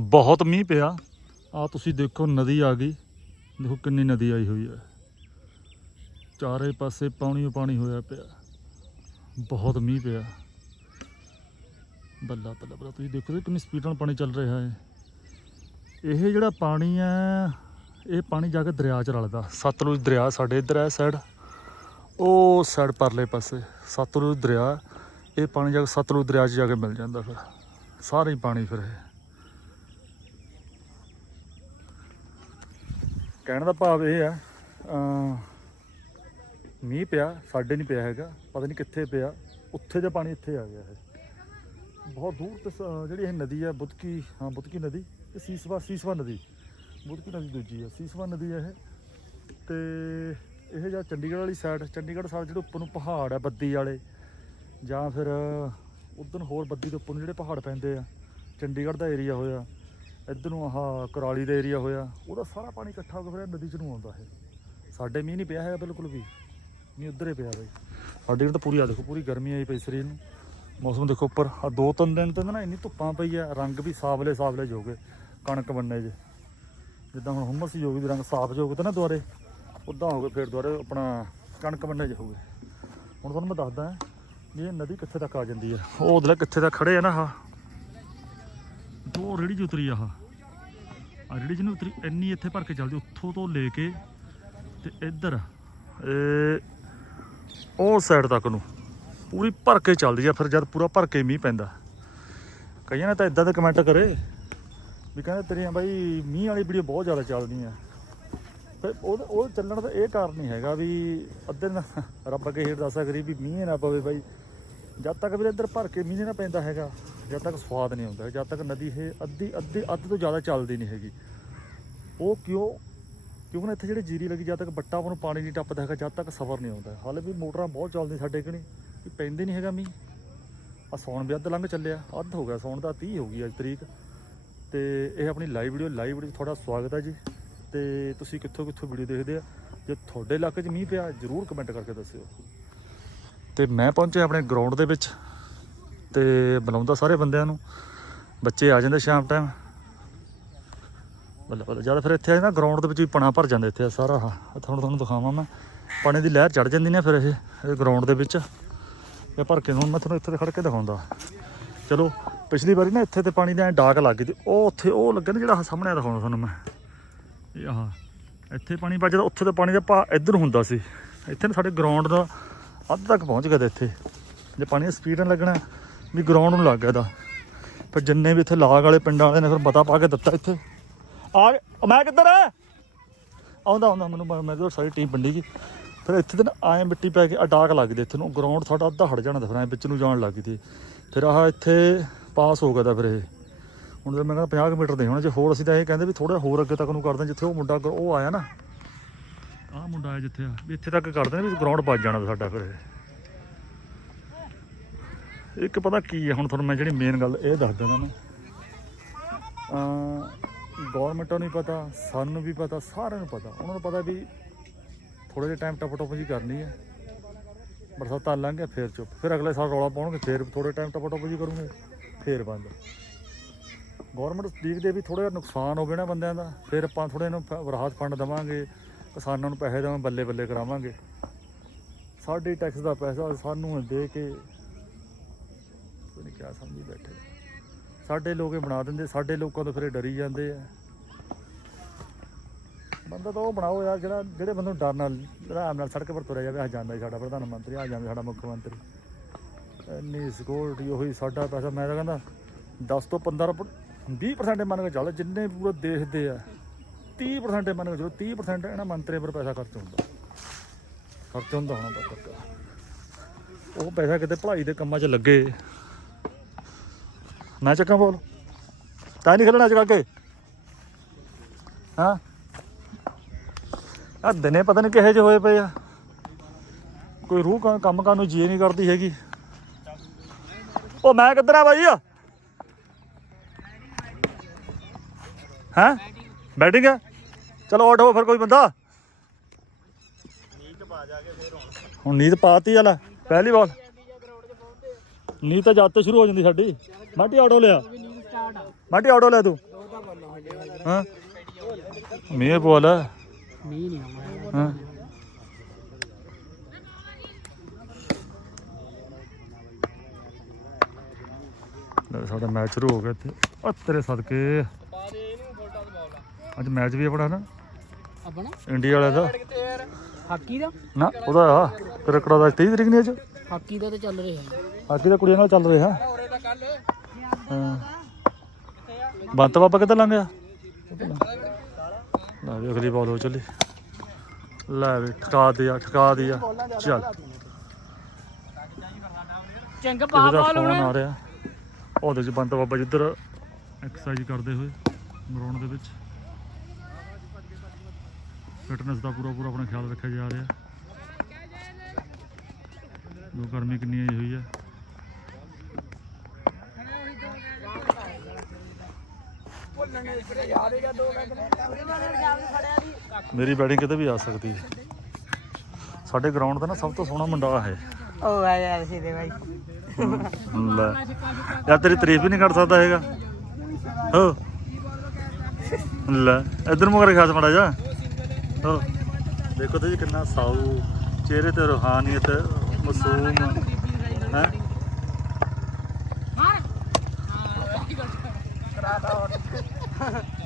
ਬਹੁਤ ਮੀਂਹ ਪਿਆ। ਆ ਤੁਸੀਂ ਦੇਖੋ, ਨਦੀ ਆ ਗਈ। ਦੇਖੋ ਕਿੰਨੀ ਨਦੀ ਆਈ ਹੋਈ ਹੈ। ਚਾਰੇ ਪਾਸੇ ਪਾਣੀ ਓ ਪਾਣੀ ਹੋਇਆ ਪਿਆ। ਬਹੁਤ ਮੀਂਹ ਪਿਆ। ਬੱਲਾ ਬੱਲਾ ਬੱਲਾ, ਤੁਸੀਂ ਦੇਖੋ ਤੇ ਕਿੰਨੀ ਸਪੀਡ ਨਾਲ ਪਾਣੀ ਚੱਲ ਰਿਹਾ ਹੈ। ਇਹ ਜਿਹੜਾ ਪਾਣੀ ਹੈ, ਇਹ ਪਾਣੀ ਜਾ ਕੇ ਦਰਿਆ ਚ ਰਲਦਾ। ਸਤਲੁਜ ਦਰਿਆ ਸਾਡੇ ਇੱਧਰ ਹੈ ਸਾਈਡ ਉਹ ਸਾਈਡ ਪਰਲੇ ਪਾਸੇ। ਸਤਲੁਜ ਦਰਿਆ, ਇਹ ਪਾਣੀ ਜਾ ਕੇ ਸਤਲੁਜ ਦਰਿਆ 'ਚ ਜਾ ਕੇ ਮਿਲ ਜਾਂਦਾ ਫਿਰ। ਸਾਰੇ ਹੀ ਪਾਣੀ ਫਿਰ ਇਹ। ਕਹਿਣ ਦਾ ਭਾਵ ਇਹ ਆ ਮੀਂਹ ਪਿਆ, ਸਾਡੇ ਨਹੀਂ ਪਿਆ ਹੈਗਾ, ਪਤਾ ਨਹੀਂ ਕਿੱਥੇ ਪਿਆ, ਉੱਥੇ ਦਾ ਪਾਣੀ ਇੱਥੇ ਆ ਗਿਆ ਹੈ ਬਹੁਤ ਦੂਰ ਤੇ ਸ- ਜਿਹੜੀ ਇਹ ਨਦੀ ਆ ਬੁੱਧਕੀ ਹਾਂ ਬੁੱਧਕੀ ਨਦੀ, ਇਹ ਸੀਸਵਾ ਸੀਸਵਾ ਨਦੀ ਬੁੱਧਕੀ ਨਦੀ ਦੂਜੀ ਆ, ਸੀਸਵਾ ਨਦੀ ਆ ਇਹ। ਤੇ ਇਹ ਜਾਂ ਚੰਡੀਗੜ੍ਹ ਵਾਲੀ ਸਾਈਡ ਚੰਡੀਗੜ੍ਹ ਸਾਹਿਬ ਜਿਹੜੇ ਉੱਪਰ ਨੂੰ ਪਹਾੜ ਆ, ਬੱਦੀ ਵਾਲੇ, ਜਾਂ ਫਿਰ, ਉਧਰ ਹੋਰ ਬੱਦੀ ਦੇ ਉੱਪਰ ਨੂੰ ਜਿਹੜੇ ਪਹਾੜ ਪੈਂਦੇ ਆ, ਚੰਡੀਗੜ੍ਹ ਦਾ ਏਰੀਆ ਹੋਇਆ ਇੱਧਰ ਨੂੰ ਆਹ ਕਰਾਲੀ ਦਾ ਏਰੀਆ ਹੋਇਆ, ਉਹਦਾ ਸਾਰਾ ਪਾਣੀ ਇਕੱਠਾ ਹੋ ਕੇ ਫਿਰ ਨਦੀ ਚ ਨੂੰ ਆਉਂਦਾ ਇਹ। ਸਾਡੇ ਮੀਂਹ ਨਹੀਂ ਪਿਆ ਹੈਗਾ ਬਿਲਕੁਲ ਵੀ। ਮੀਂਹ ਉੱਧਰ ਹੀ ਪਿਆ ਬਈ। ਸਾਡੇ ਨੂੰ ਤਾਂ ਪੂਰੀ ਆ ਦੇਖੋ, ਪੂਰੀ ਗਰਮੀ ਆਈ ਪਈ ਸਰੀਰ ਨੂੰ। ਮੌਸਮ ਦੇਖੋ ਉੱਪਰ ਆ ਦੋ ਤਿੰਨ ਦਿਨ ਤੋਂ ਨਾ ਇੰਨੀ ਧੁੱਪਾਂ ਪਈ ਆ, ਰੰਗ ਵੀ ਸਾਵਲੇ ਸਾਵਲੇ ਜੋ ਕਣਕ ਬੰਨੇ ਜੇ। ਜਿੱਦਾਂ ਹੁਣ ਹੁਮਸ ਹੀ ਹੋ ਰੰਗ ਸਾਫ਼ ਜੋ ਹੋ ਤੇ ਨਾ ਦੁਆਰੇ ਉਦਾਂ ਹੋ ਗਏ ਫਿਰ ਦੁਆਰੇ ਆਪਣਾ ਕਣਕ ਬੰਨੇ ਜੇ ਹੋ ਗਏ। ਹੁਣ ਤੁਹਾਨੂੰ ਮੈਂ ਦੱਸਦਾ ਵੀ ਇਹ ਨਦੀ ਕਿੱਥੇ ਤੱਕ ਆ ਜਾਂਦੀ ਹੈ ਉਹ ਉਹਦੇ ਕਿੱਥੇ ਤੱਕ ਖੜੇ ਆ ਨਾ ਹਾਂ ਦੋ ਰੇੜੀ 'ਚ ਉਤਰੀ ਆਹ। ਆ ਰੇੜੀ 'ਚ ਨਹੀਂ ਉਤਰੀ, ਇੰਨੀ ਇੱਥੇ ਭਰ ਕੇ ਚੱਲਦੀ, ਉੱਥੋਂ ਤੋਂ ਲੈ ਕੇ ਤੇ ਇੱਧਰ ਇਹ ਉਹ ਸਾਈਡ ਤੱਕ ਨੂੰ। ਪੂਰੀ ਭਰ ਕੇ ਚੱਲਦੀ ਆ, ਫਿਰ ਜਦ ਪੂਰਾ ਭਰ ਕੇ ਮੀਂਹ ਪੈਂਦਾ। ਕਈਆਂ ਨੇ ਤਾਂ ਇਦਾਂ ਦੇ ਕਮੈਂਟ ਕਰੇ ਵੀ ਕਹਿੰਦੇ ਤੇਰੀਆਂ ਬਾਈ, ਮੀਂਹ ਵਾਲੀ ਵੀਡੀਓ ਬਹੁਤ ਜ਼ਿਆਦਾ ਚੱਲਦੀ ਚੱਲਦੀਆਂ ਫਿਰ ਉਹ ਉਹ ਚੱਲਣ ਦਾ ਇਹ ਕਾਰਨ ਨਹੀਂ ਹੈਗਾ ਵੀ ਅੱਧੇ ਦਿਨ ਰੱਬ ਅੱਗੇ ਹੇਠ ਦੱਸਿਆ ਕਰੀ ਵੀ ਮੀਂਹ ਨਾ ਪਵੇ ਬਾਈ। ਜਦ ਤੱਕ ਵੀ ਇੱਧਰ ਭਰ ਕੇ ਮੀਂਹ ਨਾ ਪੈਂਦਾ ਹੈਗਾ, ਜਦ ਤੱਕ ਸਵਾਦ ਨਹੀਂ ਆਉਂਦਾ ਜਦ ਤੱਕ ਨਦੀ ਇਹ ਅੱਧੀ ਅੱਧੀ, ਅੱਧ ਤੋਂ ਜ਼ਿਆਦਾ ਚੱਲਦੀ ਨਹੀਂ ਹੈਗੀ। ਉਹ ਕਿਉਂ? ਕਿਉਂਕਿ ਨਾ ਇੱਥੇ ਜਿਹੜੀ ਜੀਰੀ ਲੱਗੀ, ਜਦ ਤੱਕ ਬੱਟਾ ਆਪਾਂ ਨੂੰ ਪਾਣੀ ਨਹੀਂ ਟੱਪਦਾ ਹੈਗਾ, ਜਦ ਤੱਕ ਸਬਰ ਨਹੀਂ ਆਉਂਦਾ ਹਾਲੇ ਵੀ ਮੋਟਰਾਂ ਬਹੁਤ ਚੱਲਦੀਆਂ ਸਾਡੇ ਕਣੀ ਵੀ ਪੈਂਦੇ ਨਹੀਂ ਹੈਗਾ ਮੀਂਹ। ਆ ਸੌਣ ਵੀ ਅੱਧ ਲੰਘ ਚੱਲਿਆ, ਅੱਧ ਹੋ ਗਿਆ, ਸੌਣ ਦਾ 30 ਹੋ ਗਈ ਅੱਜ ਤਰੀਕ। ਤੇ ਇਹ ਆਪਣੀ ਲਾਈਵ ਵੀਡੀਓ ਲਾਈਵ ਵੀਡੀਓ ਤੁਹਾਡਾ ਸਵਾਗਤ ਹੈ ਜੀ। ਤੇ ਤੁਸੀਂ ਕਿੱਥੋਂ ਕਿੱਥੋਂ ਵੀਡੀਓ ਦੇਖਦੇ ਆ? ਜੇ ਤੁਹਾਡੇ ਇਲਾਕੇ 'ਚ ਮੀਂਹ ਪਿਆ, ਜਰੂਰ ਕਮੈਂਟ ਕਰਕੇ ਦੱਸਿਓ। ਤੇ ਮੈਂ ਪਹੁੰਚਿਆ ਆਪਣੇ ਗਰਾਊਂਡ ਦੇ ਵਿੱਚ ਤੇ ਬੁਲਾਉਂਦਾ ਸਾਰੇ ਬੰਦਿਆਂ ਨੂੰ। ਬੱਚੇ ਆ ਜਾਂਦੇ ਸ਼ਾਮ ਟਾਈਮ ਬੱਲੇ ਬੱਲੇ, ਜਦ ਫਿਰ ਇੱਥੇ ਆ ਨਾ ਗਰਾਊਂਡ ਦੇ ਵਿੱਚ ਵੀ ਪਣਾ ਭਰ ਜਾਂਦਾ ਇੱਥੇ ਸਾਰਾ ਆਹ। ਆਹ ਤੁਹਾਨੂੰ ਤੁਹਾਨੂੰ ਦਿਖਾਵਾਂ ਮੈਂ। ਪਾਣੀ ਦੀ ਲਹਿਰ ਚੜ ਜਾਂਦੀ ਨੇ ਫਿਰ ਇਹ ਇਹ ਗਰਾਊਂਡ ਦੇ ਵਿੱਚ। ਇਹ ਭਰ ਕੇ ਹੁਣ ਮੈਂ ਤੁਹਾਨੂੰ ਇੱਥੇ ਤੇ ਖੜ ਕੇ ਦਿਖਾਉਂਦਾ। ਚਲੋ, ਪਿਛਲੀ ਵਾਰੀ ਨਾ ਇੱਥੇ ਤੇ ਪਾਣੀ ਦਾ ਡਾਕ ਲੱਗ ਗਈ ਤੇ ਉਹ ਉੱਥੇ ਉਹ ਲੱਗਾ ਨਾ ਜਿਹੜਾ ਸਾਹਮਣੇ ਦਿਖਾਉਣਾ ਤੁਹਾਨੂੰ ਮੈਂ। ਇਹ ਆਹ, ਇੱਥੇ ਪਾਣੀ ਵੱਜਦਾ ਉੱਥੇ ਤਾਂ ਪਾਣੀ ਦਾ ਭਾ ਇੱਧਰ ਹੁੰਦਾ ਸੀ। ਇੱਥੇ ਨਾ ਸਾਡੇ ਗਰਾਊਂਡ ਦਾ ਅੱਧ ਤੱਕ ਪਹੁੰਚ ਗਿਆ ਤੇ ਇੱਥੇ। ਜੇ ਪਾਣੀ ਦੀ ਸਪੀਡ ਨਾਲ ਲੱਗਣਾ, ਵੀ ਗਰਾਊਂਡ ਨੂੰ ਲੱਗ ਗਿਆ ਦਾ ਫਿਰ ਜਿੰਨੇ ਵੀ ਇੱਥੇ ਲਾਗ ਵਾਲੇ ਪਿੰਡਾਂ ਵਾਲੇ ਨੇ, ਫਿਰ ਪਤਾ ਪਾ ਕੇ ਦਿੱਤਾ ਇੱਥੇ। ਆ ਮੈਂ ਕਿੱਧਰ ਆ? ਆਉਂਦਾ ਆਉਂਦਾ, ਮੈਨੂੰ ਮੈਂ ਜਦੋਂ ਸਾਰੀ ਟੀਮ ਵੰਡੀ ਗਈ। ਫਿਰ ਇੱਥੇ ਤਾਂ ਆਏ ਮਿੱਟੀ ਪੈ ਕੇ ਅਟਾਕ ਲੱਗਦੇ ਇੱਥੇ ਨੂੰ। ਗਰਾਊਂਡ ਸਾਡਾ ਅੱਧਾ ਹਟ ਜਾਣਾ ਤਾਂ ਫਿਰ ਐਂ ਵਿੱਚ ਨੂੰ ਜਾਣ ਲੱਗ ਗਈ ਤੇ ਫਿਰ ਆਹ ਇੱਥੇ ਪਾਸ ਹੋ ਗਿਆ ਤਾਂ ਫਿਰ ਇਹ। ਹੁਣ ਤਾਂ ਮੈਂ ਕਹਿੰਦਾ 50 ਕੁ ਮੀਟਰ ਦੇ ਹੋਣਾ ਜੇ ਹੋਰ ਅਸੀਂ ਤਾਂ ਇਹ ਕਹਿੰਦੇ ਵੀ ਥੋੜਾ ਹੋਰ ਅੱਗੇ ਤੱਕ ਨੂੰ ਕਰਦੇ ਜਿੱਥੇ ਉਹ ਮੁੰਡਾ ਗ- ਉਹ ਆਇਆ ਨਾ। ਆਹ ਮੁੰਡਾ ਆਇਆ ਜਿੱਥੇ ਆ। ਵੀ ਇੱਥੇ ਤੱਕ ਕਰਦੇ ਨੇ ਵੀ ਗਰਾਊਂਡ ਵੱਜ ਜਾਣਾ ਸਾਡਾ ਫਿਰ ਇੱਕ ਪਤਾ ਕੀ ਹੈ ਹੁਣ ਤੁਹਾਨੂੰ ਮੈਂ ਜਿਹੜੀ ਮੇਨ ਗੱਲ ਇਹ ਦੱਸ ਦਿੰਦਾ ਮੈਂ ਗਵਰਨਮੈਂਟ ਨੂੰ ਵੀ ਪਤਾ, ਸਾਨੂੰ ਵੀ ਪਤਾ, ਸਾਰਿਆਂ ਨੂੰ ਪਤਾ। ਉਹਨਾਂ ਨੂੰ ਪਤਾ ਵੀ ਥੋੜੇ ਜਿਹਾ ਟਾਈਮ ਟਪ ਟਪ ਜੀ ਕਰਨੀ ਹੈ ਬਰਸਾਤਾਂ ਲੰਘ ਗਿਆ, ਫੇਰ ਚੁੱਪ। ਫਿਰ ਅਗਲੇ ਸਾਲ ਰੌਲਾ ਪਾਉਣਗੇ, ਫੇਰ ਥੋੜੇ ਟਾਈਮ ਟਪ ਟਪ ਜੀ ਕਰੂਗੇ, ਫੇਰ ਬੰਦ। ਗਵਰਨਮੈਂਟ ਦੇਖਦੇ ਵੀ ਥੋੜਾ ਜਿਹਾ ਨੁਕਸਾਨ ਹੋਵੇ ਨਾ ਬੰਦਿਆਂ ਦਾ। ਫਿਰ ਆਪਾਂ ਥੋੜੇ ਇਹਨੂੰ ਰਾਹਤ ਫੰਡ ਦੇਵਾਂਗੇ। ਕਿਸਾਨਾਂ ਨੂੰ ਪੈਸੇ ਦੇਵਾਂ, ਬੱਲੇ ਬੱਲੇ ਕਰਾਵਾਂਗੇ। ਸਾਡੇ ਟੈਕਸ ਦਾ ਪੈਸਾ ਸਾਨੂੰ ਦੇ ਕੇ ਕੋਈ ਨਹੀਂ ਕਿਆ ਸਮਝੀ ਬੈਠੇ। ਸਾਡੇ ਲੋਕ ਬਣਾ ਦਿੰਦੇ, ਸਾਡੇ ਲੋਕਾਂ ਤੋਂ ਫਿਰ ਡਰੀ ਜਾਂਦੇ ਆ। ਬੰਦਾ ਤਾਂ ਉਹ ਬਣਾਓ ਯਾਰ, ਜਿਹੜਾ ਜਿਹੜੇ ਬੰਦੇ ਨੂੰ ਡਰ ਨਾਲ, ਆਰਾਮ ਨਾਲ ਸੜਕ ਪਰ ਤੁਰਿਆ ਜਾਵੇ, ਆ ਜਾਂਦਾ ਸਾਡਾ ਪ੍ਰਧਾਨ ਮੰਤਰੀ, ਆ ਜਾਂਦਾ ਸਾਡਾ ਮੁੱਖ ਮੰਤਰੀ। ਇੰਨੀ ਸਿਕਿਉਰਿਟੀ ਉਹੀ ਸਾਡਾ ਪੈਸਾ, ਮੈਂ ਤਾਂ ਕਹਿੰਦਾ 10 ਤੋਂ 15 20% ਮੰਨ ਕੇ ਚੱਲ, ਜਿੰਨੇ ਪੂਰੇ ਦੇਸ਼ ਦੇ ਆ। 30% ਮੰਨ ਕੇ ਚਲੋ 30% ਇਹਨਾਂ ਮੰਤਰੀਆਂ ਪਰ ਪੈਸਾ ਖਰਚ ਹੁੰਦਾ। ਖਰਚ ਹੁੰਦਾ ਹੋਣਾ ਪੱਕਾ। ਉਹ ਪੈਸਾ ਕਿਤੇ ਭਲਾਈ ਦੇ ਕੰਮਾਂ 'ਚ ਲੱਗੇ। ਮੈਂ ਚੱਕਾਂ ਬੋਲ। ਤਾਂ ਨਹੀਂ ਖੇਡਣਾ ਅੱਜ ਕਰਕੇ ਹਾਂ? ਆ ਦਿਨੇ ਪਤਾ ਨਹੀਂ ਕਿਹੇ ਜਿਹੇ ਹੋਏ ਪਏ ਆ। ਕੋਈ ਰੂਹ ਕ- ਕੰਮ ਕਰਨ ਨੂੰ ਜੀ ਨਹੀਂ ਕਰਦੀ ਹੈਗੀ। ਉਹ ਮੈਂ ਕਿੱਧਰ ਆ ਬਾਈ? ਆ ਹੈ? ਬੈਟਿੰਗ ਹੈ ਚਲੋ ਆਊਟ ਹੋ ਫਿਰ ਕੋਈ ਬੰਦਾ। ਹੁਣ ਨੀਤ ਪਾਤੀ ਆ ਲੈ, ਪਹਿਲੀ ਬਾਲ ਨੀਤ ਤਾਂ ਜਦ ਤੋਂ ਸ਼ੁਰੂ ਹੋ ਜਾਂਦੀ ਸਾਡੀ। ਮਾਟੀ ਆਟੋ ਲਿਆ। ਮਾਟੀ ਆਟੋ ਲਿਆ ਤੂੰ। ਹਾਂ। ਮੀਂਹ ਬੋਲ ਮੀਂਹ ਨਹੀਂ ਆਉਂਦਾ ਹਾਂ ਸਾਡਾ ਮੈਚ ਸ਼ੁਰੂ ਹੋ ਗਿਆ ਇੱਥੇ। ਆ ਤੇਰੇ ਸਦਕੇ। ਅੱਜ ਮੈਚ ਵੀ ਆਪਣਾ ਨਾ। ਆਪਣਾ? ਇੰਡੀਆ ਵਾਲੇ ਦਾ। ਹਾਕੀ ਦਾ? ਨਾ ਉਹਦਾ ਆ। ਤੇਰੇ ਕੜਾ ਦਾ 23 ਤਰੀਕ ਨਹੀਂ ਅੱਜ? ਹਾਕੀ ਦਾ ਤੇ ਚੱਲ ਰਿਹਾ। ਬਾਕੀ ਤਾਂ ਕੁੜੀਆਂ ਨਾਲ ਚੱਲ ਰਿਹਾ। ਹਾਂ। ਬੰਤ ਬਾਬਾ ਕਿੱਧਰ ਲੰਘ ਗਿਆ? ਲੈ ਵੀ ਅਗਲੀ ਬਾਲ ਹੋ ਚੱਲੀ। ਲੈ ਵੀ ਠਕਾ ਦਿਆ ਠਕਾ ਦਿਆ। ਚੱਲ। ਚੰਗ ਪਾ ਦਾ ਬਾਲ ਹੁਣ। ਆ ਰਿਹਾ। ਉਹਦੇ ਚ ਬੰਤ ਬਾਬਾ ਜਿੱਧਰ ਐਕਸਰਸਾਈਜ਼ ਕਰਦੇ ਹੋਏ ਗਰਾਊਂਡ ਦੇ ਵਿੱਚ। ਫਿਟਨੈਸ ਦਾ ਪੂਰਾ ਪੂਰਾ ਆਪਣਾ ਖਿਆਲ ਰੱਖਿਆ ਜਾ ਰਿਹਾ। ਜੋ ਗਰਮੀ ਕਿੰਨੀ ਆਈ ਹੋਈ ਹੈ ਮੇਰੀ ਬੈਟਿੰਗ ਕਿਤੇ ਵੀ ਆ ਸਕਦੀ ਹੈ। ਸਾਡੇ ਗਰਾਊਂਡ ਦਾ ਨਾ ਸਭ ਤੋਂ ਸੋਹਣਾ ਮੁੰਡਾ ਹੈ ਉਹ ਆ ਯਾਰ ਸਿੱਧੇ ਬਾਈ। ਲੈ। ਯਾਰ ਤੇਰੀ ਤਾਰੀਫ ਵੀ ਨਹੀਂ ਕਰ ਸਕਦਾ ਹੈਗਾ। ਹੋ। ਲੈ। ਇਧਰ ਮੁਗਰ ਖਾਸ ਮੜਾ ਜਾ ਹੋ। ਦੇਖੋ ਤੇ ਜੀ ਕਿੰਨਾ ਸਾਊ ਚਿਹਰੇ ਤੇ ਰੂਹਾਨੀਅਤ ਮਾਸੂਮ ਹੈ।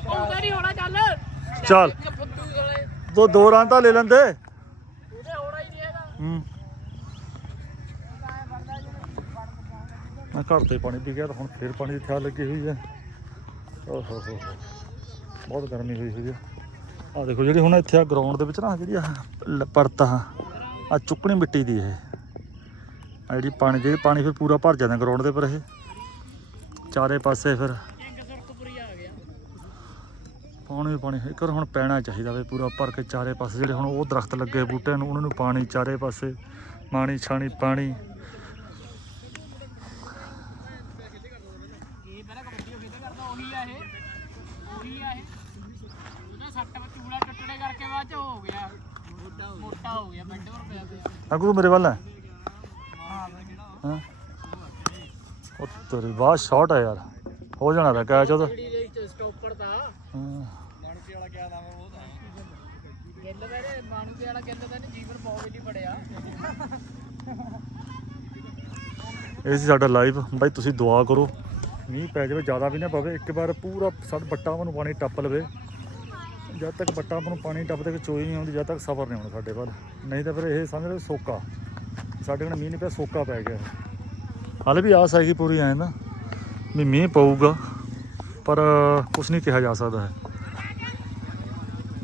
ਉਹ ਹੋਣਾ ਚੱਲ। ਚੱਲ। ਗਲੇ ਦੋ ਰਾਂ ਤਾਂ ਲੈ ਲੈਂਦੇ। ਉਹਦੇ ਹੋਣਾ ਹੀ ਨਹੀਂ ਹੈਗਾ। ਹੂੰ। ਮੈਂ ਘਰ ਤੇ ਪਾਣੀ ਪੀ ਗਿਆ ਤਾਂ ਹੁਣ ਫੇਰ ਪਾਣੀ ਦੀ ਥਿਆਲ ਲੱਗੀ ਹੋਈ ਹੈ। ਓਹ ਹੋ ਹੋ। ਬਹੁਤ ਗਰਮੀ ਹੋਈ ਹੋਈ ਹੈ। ਆ ਦੇਖੋ ਜਿਹੜੀ ਹੁਣ ਇੱਥੇ ਆ ਗਰਾਊਂਡ ਦੇ ਵਿੱਚ ਨਾ ਜਿਹੜੀ ਆ ਪਰਤ ਆ ਆ ਚੁੱਕਣੀ ਮਿੱਟੀ ਦੀ ਇਹ। ਆ ਜਿਹੜੀ ਪਾਣੀ ਦੇ ਪਾਣੀ ਫਿਰ ਪੂਰਾ ਭਰ ਜਾਂਦਾ ਗਰਾਊਂਡ ਦੇ ਪਰ ਇਹ। ਚਾਰੇ ਪਾਸੇ ਫਿਰ ਚੰਗ ਸੁਰਖਪੁਰੀ ਪਾਣੀ ਪਾਣੀ ਇੱਕ ਹੁਣ ਪੈਣਾ ਚਾਹੀਦਾ ਵੇ ਪੂਰਾ ਭਰ ਕੇ ਚਾਰੇ ਪਾਸੇ, ਜਿਹੜੇ ਹੁਣ ਉਹ ਦਰਖਤ ਲੱਗੇ ਬੂਟਿਆਂ ਨੂੰ, ਉਹਨਾਂ ਨੂੰ ਪਾਣੀ ਚਾਰੇ ਪਾਸੇ ਪਾਣੀ ਛਾਣੀ ਪਾਣੀ। ਇਹ ਪਹਿਲਾਂ ਕਬੱਡੀ ਖੇਡਦਾ ਕਰਦਾ ਉਹੀ ਆ ਇਹ ਉਹੀ ਆ ਇਹ ਉਹਦਾ ਸੱਟ ਵਿੱਚ ਚੂੜਾ ਟੁੱਟੜੇ ਕਰਕੇ ਬਾਅਦ ਚ ਉਹ ਹੋ ਗਿਆ। ਮੋਟਾ ਹੋ ਗਿਆ ਮੋਟਾ ਹੋ ਗਿਆ ਬੈੱਡ ਪਰ ਪਿਆ ਪਿਆ ਅਗੂ ਮੇਰੇ ਵੱਲ ਹੈ ਹਾਂ। ਹਾਂ ਉਹ ਤੇਰੀ ਬਾਹ ਸ਼ਾਟ ਆ ਯਾਰ। ਹੋ ਜਾਣਾ ਤਾਂ ਕੈਚ ਉਹਦਾ। ਜਿਹੜੀ ਦੇ ਸਟਾਪਰ ਦਾ ਹਾਂ। ਮਾਣੂਕੇ ਵਾਲਾ ਕਿਆ ਨਾਮ ਉਹਦਾ ਗਿੱਲ ਦਾ ਇਹਨੇ ਮਾਣੂਕੇ ਵਾਲਾ ਗਿੱਲ ਦਾ ਇਹਨੇ ਜੀਵਨ ਬਹੁਤ ਨਹੀਂ ਫੜਿਆ। ਇਹ ਸੀ ਸਾਡਾ ਲਾਈਵ ਬਾਈ ਤੁਸੀਂ ਦੁਆ ਕਰੋ। ਮੀਂਹ ਪੈ ਜਾਵੇ ਜ਼ਿਆਦਾ ਵੀ ਨਾ ਪਵੇ। ਇੱਕ ਵਾਰ ਪੂਰਾ ਸਾਡ ਬੱਟਾ ਨੂੰ ਪਾਣੀ ਟੱਪ ਲਵੇ। ਜਦ ਤੱਕ ਬੱਟਾ ਨੂੰ ਪਾਣੀ ਟੱਪਦੇ ਕਿ ਚੋਈ ਨਹੀਂ ਆਉਂਦੀ, ਜਦ ਤੱਕ ਸਫ਼ਰ ਨਹੀਂ ਆਉਣਾ ਸਾਡੇ ਵੱਲ। ਨਹੀਂ ਤਾਂ ਫਿਰ ਇਹ ਸਮਝ ਲਓ ਸੋਕਾ। ਸਾਡੇ ਕੋਲ ਮੀਂਹ ਨਹੀਂ ਪਿਆ, ਸੋਕਾ ਪੈ ਗਿਆ। ਹਾਲੇ ਵੀ ਆਸ ਹੈਗੀ ਪੂਰੀ ਐਂ ਨਾ ਵੀ ਮੀਂਹ ਪਊਗਾ, ਪਰ ਕੁਝ ਨਹੀਂ ਕਿਹਾ ਜਾ ਸਕਦਾ। ਹੈ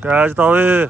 ਕੈਚ ਤਾਂ ਓਏ।